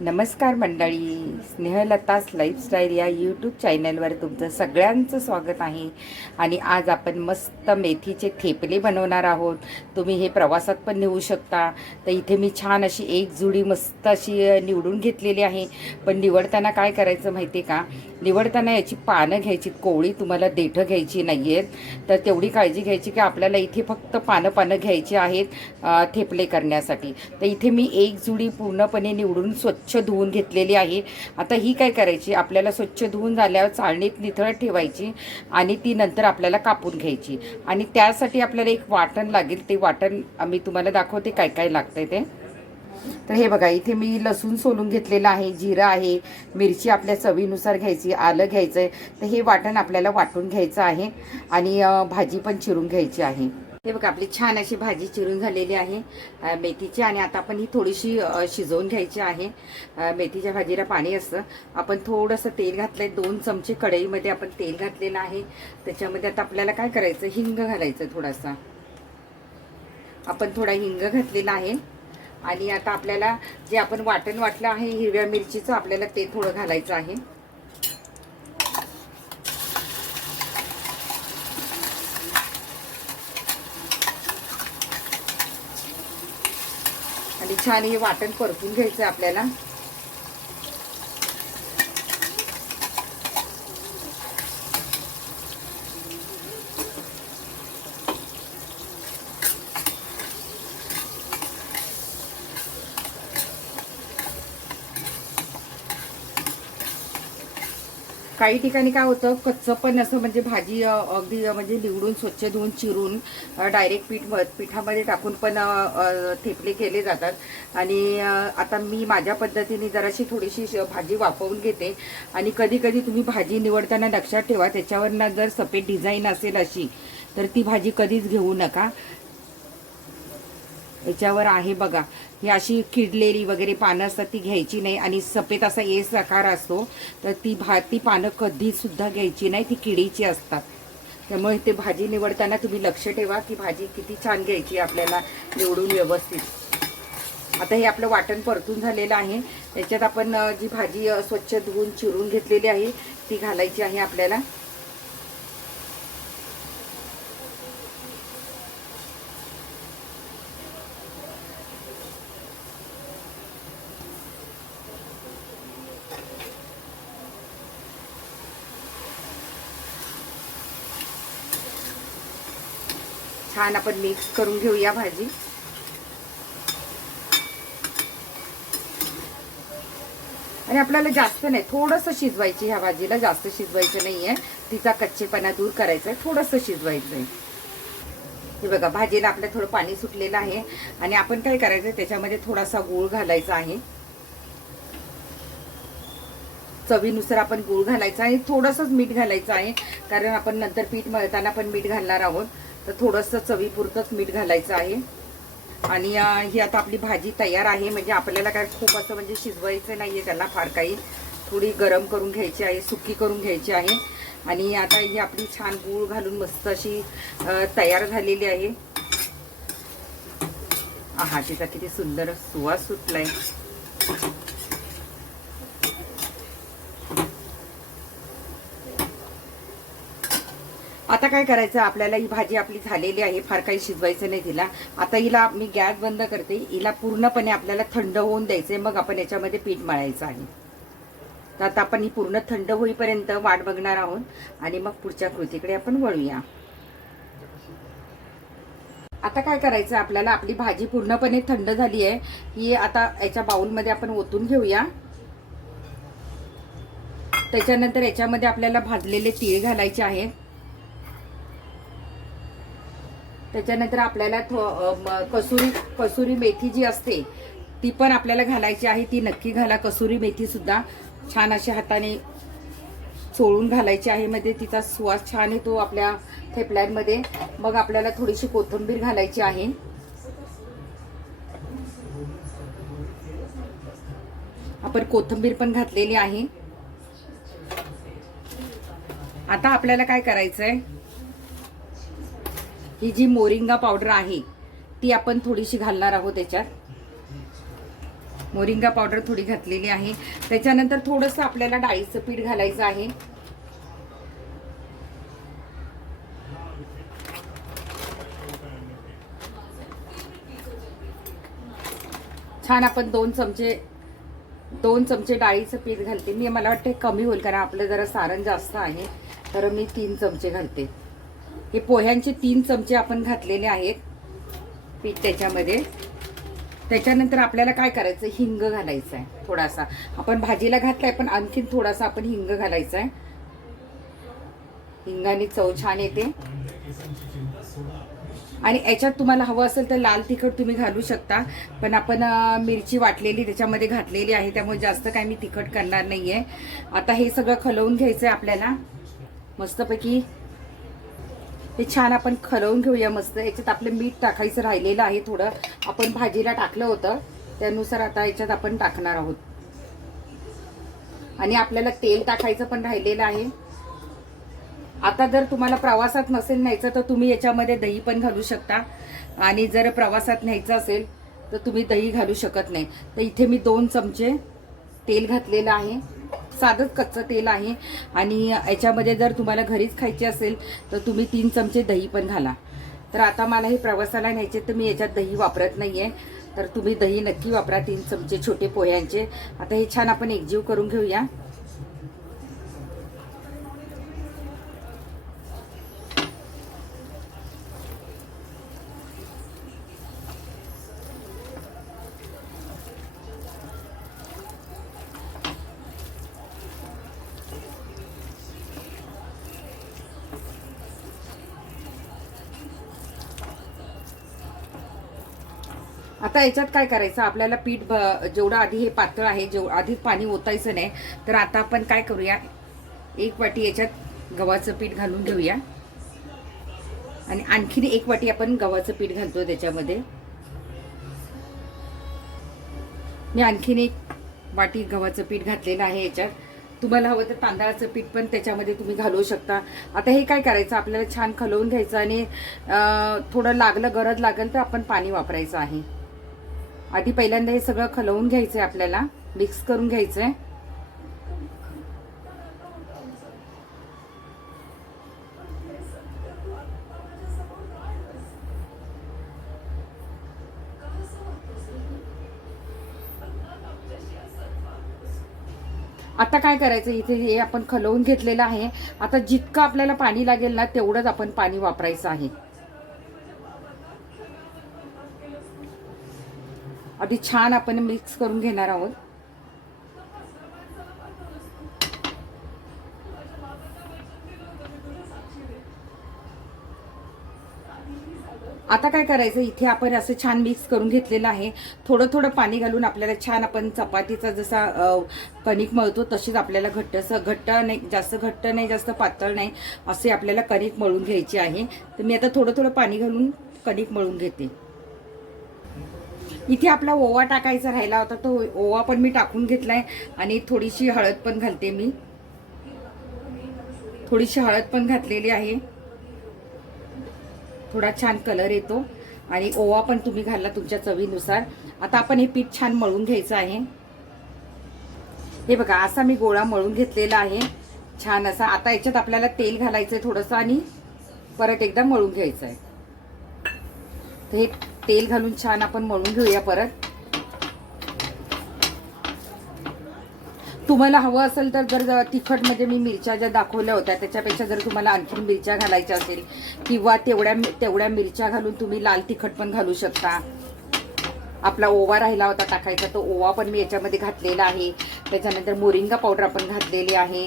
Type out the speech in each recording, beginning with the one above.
नमस्कार मंडळी स्नेहलतास लाईफस्टाईल या यूट्यूब चॅनलवर तुमचं सगळ्यांचं स्वागत आहे. आणि आज आपण मस्त मेथीचे थेपले बनवणार आहोत. तुम्ही हे प्रवासात पण नेऊ शकता. तर इथे मी छान अशी एक जुडी मस्त अशी निवडून घेतलेली आहे. पण निवडताना काय करायचं माहिती आहे का? निवडताना याची पानं घ्यायची कोवळी तुम्हाला देठं घ्यायची नाही आहेत तर तेवढी काळजी घ्यायची की आपल्याला इथे फक्त पानं पानं घ्यायची आहेत थेपले करण्यासाठी. तर इथे मी एक जुडी पूर्णपणे निवडून स्वच्छ धुवून घेतलेली आहे. आता ही काय करायची? आपल्याला स्वच्छ धुवून झाल्यावर चाळणीत निथळत ठेवायची आणि ती नंतर आपल्याला कापून घ्यायची. आणि त्यासाठी आपल्याला एक वाटण लागेल. ते वाटण आम्ही तुम्हाला दाखवते काय काय लागतं ते. तर हे बघा इथे मी लसूण सोलून घेतलेलं आहे जिरं आहे मिरची आपल्या चवीनुसार घ्यायची आलं घ्यायचं आहे तर हे वाटण आपल्याला वाटून घ्यायचं आहे आणि भाजी पण चिरून घ्यायची आहे. हे बघा आपली छान अशी भाजी चिरून झालेली आहे मेथीची. आणि आता आपण ही थोडीशी शिजवून घ्यायची आहे. मेथीच्या भाजीला पाणी असतं. आपण थोडंसं तेल घातलंय. दोन चमचे कढईमध्ये आपण तेल घातलेलं आहे. त्याच्यामध्ये आता आपल्याला काय करायचं? हिंग घालायचं थोडासा. आपण थोडा हिंग घातलेला आहे. आणि आता आपल्याला जे आपण वाटण वाटलं आहे हिरव्या मिरचीचं आपल्याला ते थोडं घालायचं आहे. आणि छान हे वाटण परतून घ्यायचं आपल्याला. काही ठिकाणी काय होतं कच्चं पण असं म्हणजे भाजी अगदी म्हणजे निवडून स्वच्छ धुवून चिरून डायरेक्ट पीठ म- पिठामध्ये टाकून पण थेपले केले जातात. आणि आता मी माझ्या पद्धतीने जराशी थोडीशी भाजी वाफवून घेते. आणि कधी कधी तुम्ही भाजी निवडताना लक्षात ठेवा त्याच्यावरनं जर सफेद डिझाईन असेल अशी तर ती भाजी कधीच घेऊ नका. याच्यावर आहे बघा. ही अशी किडलेली वगैरे पानं असतात ती घ्यायची नाही आणि सफेद असा ए आकार असतो तर ती भा ती पानं कधीसुद्धा घ्यायची नाही ती किडीची असतात. त्यामुळे ते भाजी निवडताना तुम्ही लक्ष ठेवा की भाजी किती छान घ्यायची आपल्याला निवडून व्यवस्थित. आता हे आपलं वाटण परतून झालेलं आहे. याच्यात आपण जी भाजी स्वच्छ धुवून चिरून घेतलेली आहे ती घालायची आहे आपल्याला. छान आपण मिक्स करून घेऊया भाजी. आणि आपल्याला जास्त नाही थोडंसं शिजवायची ह्या भाजीला जास्त शिजवायचं नाहीये. तिचा कच्चेपणा दूर करायचा आहे थोडंसं शिजवायचं आहे हे बघा भाजीला आपलं थोडं पाणी सुटलेलं आहे. आणि आपण काय करायचं त्याच्यामध्ये थोडासा गूळ घालायचा आहे. चवीनुसार आपण गूळ घालायचा आहे थोडंसंच मीठ घालायचं आहे. कारण आपण नंतर पीठ मळताना पण मीठ घालणार आहोत. तर थोडंसं चवीपुरतंच मीठ घालायचं आहे. आणि ही आता आपली भाजी तयार आहे. म्हणजे आपल्याला काय खूप असं म्हणजे शिजवायचं नाहीये त्याला फार काही. थोडी गरम करून घ्यायची आहे सुकी करून घ्यायची आहे. आणि आता ही आपली छान गूळ घालून मस्त अशी तयार झालेली आहे. आहा तिचा किती सुंदर सुवास सुटलाय. आता काय करायचं? आपल्याला ही भाजी आपली झालेली आहे. फार काही शिजवायचं नाही तिला. आता हिला मी गॅस बंद करते. हिला पूर्णपणे आपल्याला थंड होऊन द्यायचे मग आपण याच्यामध्ये पीठ मळायचं आहे. तर आता आपण ही पूर्ण थंड होईपर्यंत वाट बघणार आहोत. आणि मग पुढच्या कृतीकडे आपण वळूया. आता काय करायचं? आपल्याला आपली भाजी पूर्णपणे थंड झाली आहे. ही आता याच्या बाउलमध्ये आपण ओतून घेऊया. त्याच्यानंतर याच्यामध्ये आपल्याला भाजलेले तीळ घालायचे आहेत त्याच्यानंतर आपल्याला थो- म- कसुरी कसुरी मेथी जी असते ती पण आपल्याला घालायची आहे. ती नक्की घाला. कसुरी मेथी सुद्धा छान अशा हाताने चोळून घालायची आहे. म्हणजे तिचा सुवास छान येतो आपल्या थेपल्यांमध्ये. मग आपल्याला थोडीशी कोथिंबीर घालायची आहे. आपण कोथिंबीर पण घातलेली आहे. आता आपल्याला काय करायचंय? ही जी मोरिंगा पावडर आहे ती आपण थोडीशी घालणार आहोत त्याच्यात. मोरिंगा पावडर थोडी घातलेली आहे. त्याच्यानंतर थोडंसं आपल्याला डाळीचं पीठ घालायचं आहे. छान आपण दोन चमचे दोन चमचे डाळीचं पीठ घालते. मी मला वाटते कमी होईल कारण आपलं जरा सारण जास्त आहे. तर मी तीन चमचे घालते. हे पोह्यांचे तीन चमचे आपण घातलेले आहेत पीठ त्याच्यामध्ये. त्याच्यानंतर आपल्याला काय करायचं हिंग घालायचं आहे थोडासा. आपण भाजीला घातलाय पण आणखीन थोडासा आपण हिंग घालायचा आहे हिंगाने चव छान येते. आणि याच्यात तुम्हाला हवं असेल तर लाल तिखट तुम्ही घालू शकता. पण आपण मिरची वाटलेली त्याच्यामध्ये घातलेली आहे त्यामुळे जास्त काय मी तिखट करणार नाहीये. आता हे सगळं खलवून घ्यायचं आहे आपल्याला. मस्तपैकी हे छान आपण खलवून घेऊया मस्त. याच्यात आपलं मीठ टाकायचं राहिलेलं आहे थोडं. आपण भाजीला टाकलं होतं. त्यानुसार आता याच्यात आपण टाकणार आहोत. आणि आपल्याला तेल टाकायचं पण राहिलेलं आहे. आता जर तुम्हाला प्रवासात नसेल न्यायचं तर तुम्ही याच्यामध्ये दही पण घालू शकता. आणि जर प्रवासात न्यायचं असेल तर तुम्ही दही घालू शकत नाही. तर इथे मी दोन चमचे तेल घातलेलं आहे. साधंच कच्चं तेल आहे. आणि याच्यामध्ये जर तुम्हाला घरीच खायचे असेल तर तुम्ही तीन चमचे दही पण घाला. तर आता मला हे प्रवासाला न्यायचे तर मी याच्यात दही वापरत नाही आहे तर तुम्ही दही नक्की वापरा तीन चमचे छोटे पोह्यांचे. आता हे छान आपण एकजीव करून घेऊया. आता याच्यात काय करायचं? आपल्याला पीठ ब- जेवढं आधी हे पातळ आहे जेव आधी पाणी ओतायचं नाही तर आता आपण काय करूया? एक वाटी याच्यात गव्हाचं पीठ घालून घेऊया. आणि आणखीन एक वाटी आपण गव्हाचं पीठ घालतो त्याच्यामध्ये. मी आणखीन एक वाटी गव्हाचं पीठ घातलेलं आहे याच्यात. तुम्हाला हवं तर तांदळाचं पीठ पण त्याच्यामध्ये तुम्ही घालवू शकता. आता हे काय करायचं? आपल्याला छान खलवून घ्यायचं आणि थोडं लागलं गरज लागेल तर आपण पाणी वापरायचं आहे. आधी पहिल्यांदा हे सगळं खलवून घ्यायचंय आपल्याला. मिक्स करून घ्यायचंय. आता काय करायचं? इथे हे आपण खलवून घेतलेलं आहे. आता जितकं आपल्याला पाणी लागेल ना तेवढंच आपण पाणी वापरायचं आहे. अगदी छान आपण मिक्स करून घेणार आहोत. आता काय करायचं? इथे आपण असं छान मिक्स करून घेतलेलं आहे. थोडं थोडं पाणी घालून आपल्याला छान आपण चपातीचा जसा कणिक मळतो तशीच आपल्याला घट्ट असं घट्ट नाही जास्त घट्ट नाही जास्त पातळ नाही असे आपल्याला कणिक मळून घ्यायची आहे. तर मी आता थोडं थोडं पाणी घालून कणिक मळून घेते. इथे आपला ओवा टाकायचा राहिला होता तो ओवा पण मी टाकून घेतलाय. आणि थोडीशी हळद पण घालते मी. थोडीशी हळद पण घातलेली आहे. थोडा छान कलर येतो. आणि ओवा पण तुम्ही घालला तुमच्या चवीनुसार. आता आपण हे पीठ छान मळून घ्यायचं आहे. हे बघा असा मी गोळा मळून घेतलेला आहे. छान असा. आता याच्यात आपल्याला तेल घालायचं आहे थोडंसं आणि परत एकदा मळून घ्यायचं आहे तर हे तेल घालून छान आपण मळून घेऊया परत. तुम्हाला हवं असेल तर जर तिखट म्हणजे मी मिरच्या ज्या दाखवल्या होत्या त्याच्यापेक्षा जर तुम्हाला आणखीन मिरच्या घालायच्या असेल किंवा तेवढ्या तेवढ्या मिरच्या घालून तुम्ही लाल तिखट पण घालू शकता. आपला ओवा राहिला होता टाकायचा तो ओवा पण मी याच्यामध्ये घातलेला आहे. त्याच्यानंतर मोरिंगा पावडर आपण घातलेली आहे.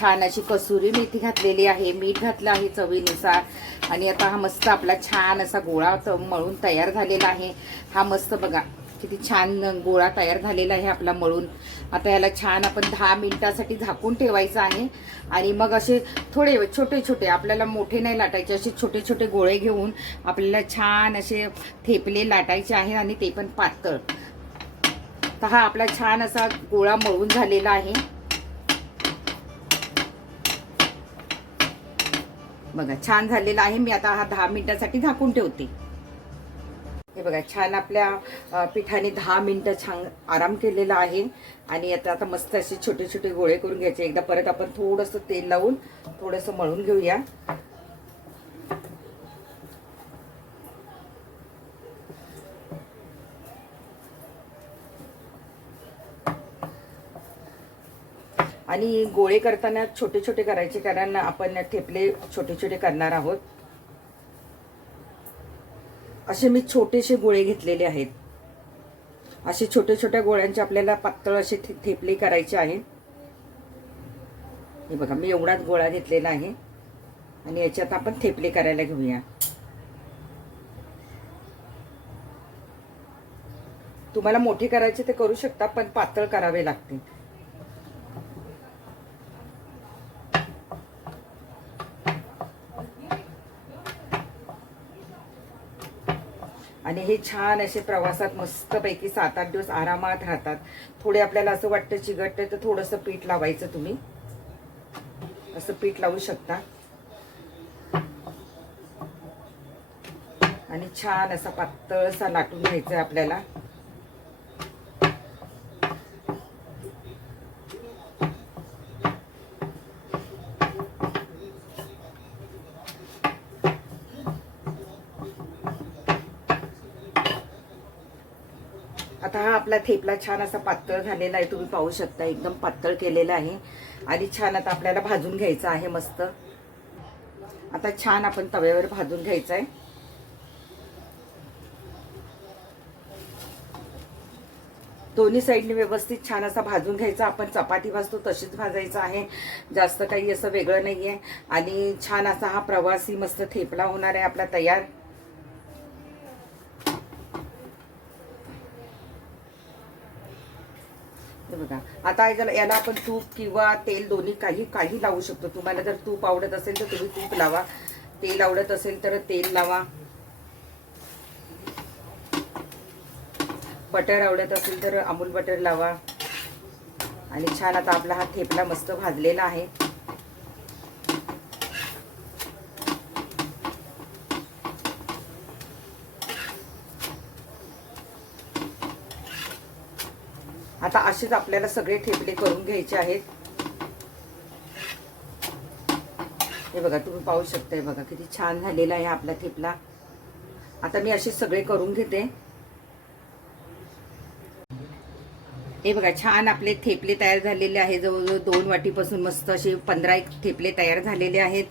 छान अशी कसुरी मेथी घातलेली आहे. मीठ घातलं आहे चवीनुसार. आणि आता हा मस्त आपला छान असा गोळा मळून तयार झालेला आहे. हा मस्त बघा किती छान गोळा तयार झालेला आहे आपला मळून. आता याला छान आपण दहा मिनिटासाठी झाकून ठेवायचं आहे. आणि मग असे थोडे छोटे छोटे आपल्याला मोठे नाही लाटायचे असे छोटे छोटे गोळे घेऊन आपल्याला छान असे थेपले लाटायचे आहे आणि ते पण पातळ. तर हा आपला छान असा गोळा मळून झालेला आहे. बघा छान झालेला आहे. मी आता हा दहा मिनिटासाठी झाकून ठेवते. हे बघा छान आपल्या पिठाने दहा मिनटं छान आराम केलेला आहे. आणि आता आता मस्त असे छोटे छोटे गोळे करून घ्यायचे. एकदा परत आपण थोडंसं तेल लावून थोडंसं मळून घेऊया. आणि गोळे करताना छोटे छोटे करायचे कारण आपण ठेपले छोटे छोटे करणार आहोत. असे मी छोटेसे गोळे घेतलेले आहेत. असे छोटे छोट्या गोळ्यांचे आपल्याला पातळ असे ठेपले करायचे आहेत. हे बघा मी एवढाच गोळा घेतलेला आहे. आणि याच्यात आपण थेपले करायला घेऊया. तुम्हाला मोठे करायचे ते करू शकता पण पातळ करावे लागते छान असे प्रवासात मस्तपैकी सात आठ दिवस आरामात राहतात. थोडे आपल्याला असं वाटतं चिघटतं तर थोडंसं पीठ लावायचं तुम्ही. असं पीठ लावू शकता. आणि छान असा पातळसा लाटून घ्यायचा आहे आपल्याला. आता हा आपला थेपला छान असा पातळ झालेला आहे तुम्ही पाहू शकता एकदम पातळ केलेला आहे. आणि छान आता आपल्याला भाजून घ्यायचं आहे मस्त. आता छान आपण तव्यावर भाजून घ्यायचं आहे. दोन्ही साईडने व्यवस्थित छान असा भाजून घ्यायचा. आपण चपाती भाजतो तशीच भाजायचं आहे. जास्त काही असं वेगळं नाही आहे आणि छान असा हा प्रवासी मस्त थेपला होणार आहे आपला तयार. बघा. आता जर याला आपण तूप किंवा तेल दोन्ही काही काही लावू शकतो. तुम्हाला जर तूप आवडत असेल तर तुम्ही तूप लावा. तेल आवडत असेल तर तेल लावा. बटर आवडत असेल तर अमूल बटर लावा. आणि छान आता आपला हा थेपला मस्त भाजलेला आहे. आता असेच आपल्याला सगळे ठेपले करून घ्यायचे आहेत. हे बघा तुम्ही पाहू शकताय बघा किती छान झालेला आहे आपला ठेपला. आता मी असे सगळे करून घेते. हे बघा छान आपले थेपले तयार झालेले आहे जवळजवळ दोन वाटीपासून मस्त असे पंधरा एक थेपले तयार झालेले आहेत.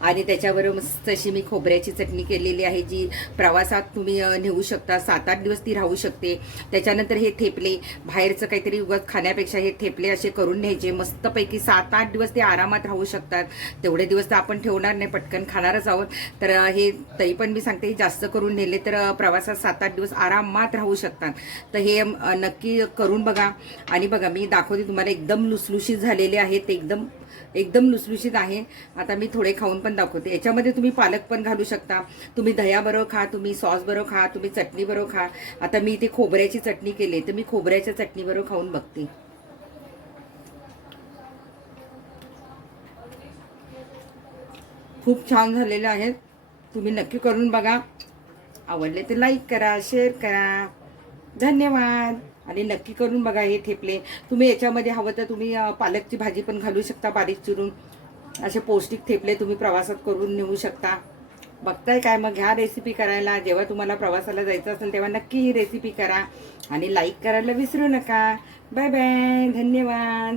आणि त्याच्यावर मस्त अशी मी खोबऱ्याची चटणी केलेली आहे जी प्रवासात तुम्ही नेऊ शकता. सात आठ दिवस ती राहू शकते. त्याच्यानंतर हे थेपले बाहेरचं काहीतरी उगत खाण्यापेक्षा हे थेपले असे करून न्यायचे मस्तपैकी सात आठ दिवस ते आरामात राहू शकतात. तेवढे दिवस तर आपण ठेवणार नाही पटकन खाणारच आहोत. तर हे तरी पण मी सांगते जास्त करून नेले तर प्रवासात सात आठ दिवस आरामात राहू शकतात. तर हे नक्की करून बघा. आणि बघा मी दाखवते तुम्हाला एकदम लुसलुशीत झालेले आहेत एकदम एकदम लुसलुशीत आहे. आता मी थोडे खाऊन पण दाखवते. याच्यामध्ये तुम्ही पालक पण घालू शकता. तुम्ही दह्याबरोबर खा तुम्ही सॉस बरोबर खा तुम्ही चटणी बरोबर खा. आता मी इथे खोबऱ्याची चटणी केली तर मी खोबऱ्याच्या चटणीबरोबर खाऊन बघते. खूप छान झालेले आहेत. तुम्ही नक्की करून बघा. आवडले तर लाईक करा शेअर करा. धन्यवाद. आणि नक्की करून बघा हे ठेपले. तुम्ही याच्यामध्ये हवं तर तुम्ही पालकची भाजी पण घालू शकता बारीक चिरून. असे पौष्टिक थेपले तुम्ही प्रवासात करून नेऊ शकता. बघताय काय मग ह्या रेसिपी करायला. जेव्हा तुम्हाला प्रवासाला जायचं असेल तेव्हा नक्की ही रेसिपी करा. आणि लाईक करायला विसरू नका. बाय बाय धन्यवाद.